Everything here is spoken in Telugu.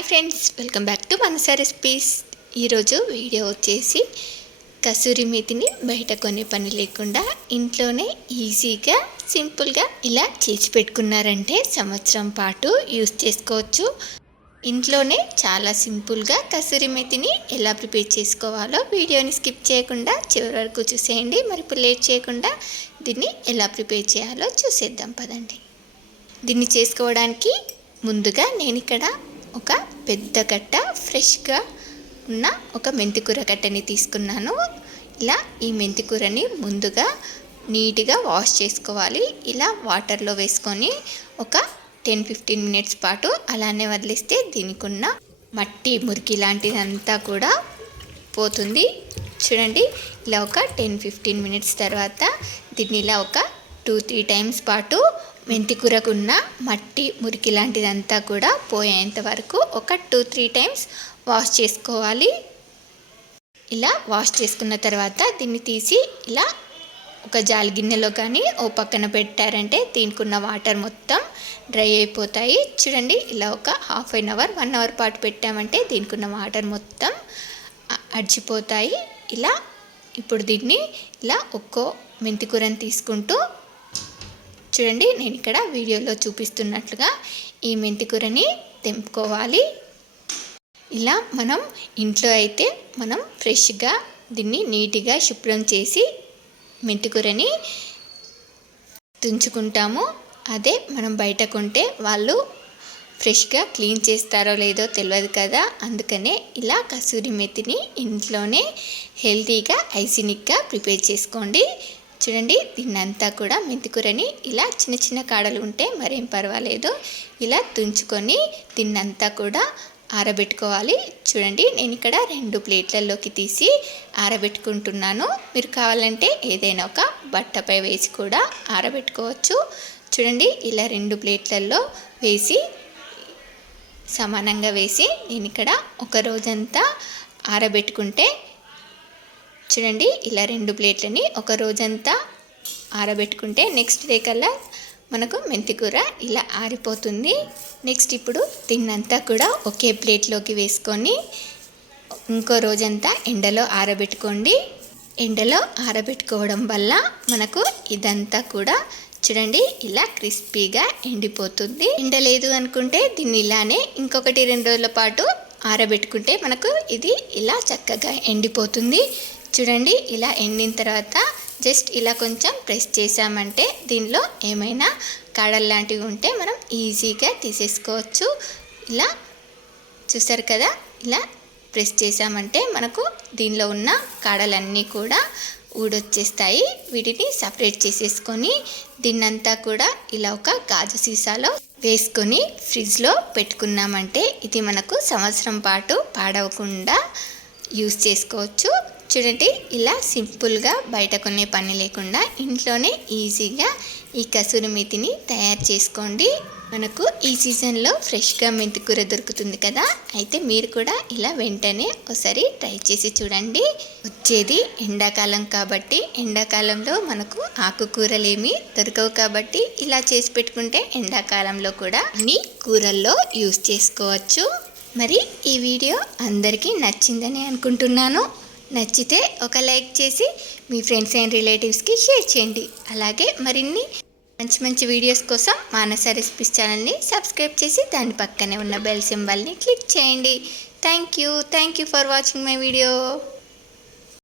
Hi friends welcome back to Manasa recipes. ఈరోజు వీడియో వచ్చేసి కసూరి మేతిని బయట కొనే పని లేకుండా ఇంట్లోనే ఈజీగా సింపుల్గా ఇలా చేసి పెట్టుకున్నారంటే సంవత్సరం పాటు యూస్ చేసుకోవచ్చు. ఇంట్లోనే చాలా సింపుల్గా కసూరి మేతిని ఎలా ప్రిపేర్ చేసుకోవాలో వీడియోని స్కిప్ చేయకుండా చివరి వరకు చూసేయండి. మరి లేట్ చేయకుండా దీన్ని ఎలా ప్రిపేర్ చేయాలో చూసేద్దాం పదండి. దీన్ని చేసుకోవడానికి ముందుగా నేను ఇక్కడ ఒక పెద్ద కట్ట ఫ్రెష్గా ఉన్న ఒక మెంతికూర కట్టని తీసుకున్నాను. ఇలా ఈ మెంతికూరని ముందుగా నీట్గా వాష్ చేసుకోవాలి. ఇలా వాటర్లో వేసుకొని ఒక టెన్ ఫిఫ్టీన్ మినిట్స్ పాటు అలానే వదిలిస్తే దీనికి ఉన్న మట్టి మురికి లాంటిదంతా కూడా పోతుంది. చూడండి ఇలా ఒక టెన్ ఫిఫ్టీన్ మినిట్స్ తర్వాత దీన్ని ఇలా ఒక టూ త్రీ టైమ్స్ పాటు మెంతికూరకు ఉన్న మట్టి మురికి లాంటిదంతా కూడా పోయేంత వరకు ఒక టూ త్రీ టైమ్స్ వాష్ చేసుకోవాలి. ఇలా వాష్ చేసుకున్న తర్వాత దీన్ని తీసి ఇలా ఒక జాలి గిన్నెలో కానీ ఓ పక్కన పెట్టారంటే దీనికి ఉన్న వాటర్ మొత్తం డ్రై అయిపోతాయి. చూడండి ఇలా ఒక half an hour one hour పాటు పెట్టామంటే దీనికున్న వాటర్ మొత్తం అడిచిపోతాయి. ఇలా ఇప్పుడు దీన్ని ఇలా ఒక్కో మెంతికూరని తీసుకుంటూ చూడండి నేను ఇక్కడ వీడియోలో చూపిస్తున్నట్లుగా ఈ మెంతికూరని తెంపుకోవాలి. ఇలా మనం ఇంట్లో అయితే మనం ఫ్రెష్గా దీన్ని నీట్గా శుభ్రం చేసి మెంతికూరని తుంచుకుంటాము. అదే మనం బయట కొంటే వాళ్ళు ఫ్రెష్గా క్లీన్ చేస్తారో లేదో తెలియదు కదా. అందుకనే ఇలా కసూరి మెతిని ఇంట్లోనే హెల్తీగా హైజీనిక్గా ప్రిపేర్ చేసుకోండి. చూడండి దీన్నంతా కూడా మెంతికూరని ఇలా చిన్న చిన్న కాడలు ఉంటే మరేం పర్వాలేదు. ఇలా తుంచుకొని దీన్నంతా కూడా ఆరబెట్టుకోవాలి. చూడండి నేను ఇక్కడ రెండు ప్లేట్లలోకి తీసి ఆరబెట్టుకుంటున్నాను. మీరు కావాలంటే ఏదైనా ఒక బట్టపై వేసి కూడా ఆరబెట్టుకోవచ్చు. చూడండి ఇలా రెండు ప్లేట్లలో వేసి సమానంగా వేసి నేను ఇక్కడ ఒక రోజంతా ఆరబెట్టుకుంటే చూడండి ఇలా రెండు ప్లేట్లని ఒక రోజంతా ఆరబెట్టుకుంటే నెక్స్ట్ డే కల్లా మనకు మెంతికూర ఇలా ఆరిపోతుంది. నెక్స్ట్ ఇప్పుడు దీన్నంతా కూడా ఒకే ప్లేట్లోకి వేసుకొని ఇంకో రోజంతా ఎండలో ఆరబెట్టుకోండి. ఎండలో ఆరబెట్టుకోవడం వల్ల మనకు ఇదంతా కూడా చూడండి ఇలా క్రిస్పీగా ఎండిపోతుంది. ఎండలేదు అనుకుంటే దీన్ని ఇలానే ఇంకొకటి రెండు రోజుల పాటు ఆరబెట్టుకుంటే మనకు ఇది ఇలా చక్కగా ఎండిపోతుంది. చూడండి ఇలా ఎండిన తర్వాత జస్ట్ ఇలా కొంచెం ప్రెస్ చేసామంటే దీనిలో ఏమైనా కాడలు లాంటివి ఉంటే మనం ఈజీగా తీసేసుకోవచ్చు. ఇలా చూసారు కదా ఇలా ప్రెస్ చేసామంటే మనకు దీనిలో ఉన్న కాడలన్నీ కూడా ఊడొచ్చేస్తాయి. వీటిని సపరేట్ చేసేసుకొని దీన్నంతా కూడా ఇలా ఒక గాజు సీసాలో వేసుకొని ఫ్రిడ్జ్లో పెట్టుకున్నామంటే ఇది మనకు సంవత్సరం పాటు పాడవకుండా యూస్ చేసుకోవచ్చు. చూడండి ఇలా సింపుల్గా బయట కొనే పని లేకుండా ఇంట్లోనే ఈజీగా ఈ కసూరి మెతిని తయారు చేసుకోండి. మనకు ఈ సీజన్లో ఫ్రెష్గా మెంతికూర దొరుకుతుంది కదా అయితే మీరు కూడా ఇలా వెంటనే ఒకసారి ట్రై చేసి చూడండి. వచ్చేది ఎండాకాలం కాబట్టి ఎండాకాలంలో మనకు ఆకుకూరలేమి దొరకవు కాబట్టి ఇలా చేసి పెట్టుకుంటే ఎండాకాలంలో కూడా అన్ని కూరల్లో యూస్ చేసుకోవచ్చు. మరి ఈ వీడియో అందరికీ నచ్చిందని అనుకుంటున్నాను. నచ్చితే ఒక లైక్ చేసి మీ ఫ్రెండ్స్ అండ్ రిలేటివ్స్కి షేర్ చేయండి. అలాగే మరిన్ని మంచి మంచి వీడియోస్ కోసం మానస రెసిపీస్ ఛానల్ని సబ్స్క్రైబ్ చేసి దాని పక్కనే ఉన్న బెల్ సింబల్ని క్లిక్ చేయండి. Thank you thank you for watching my video.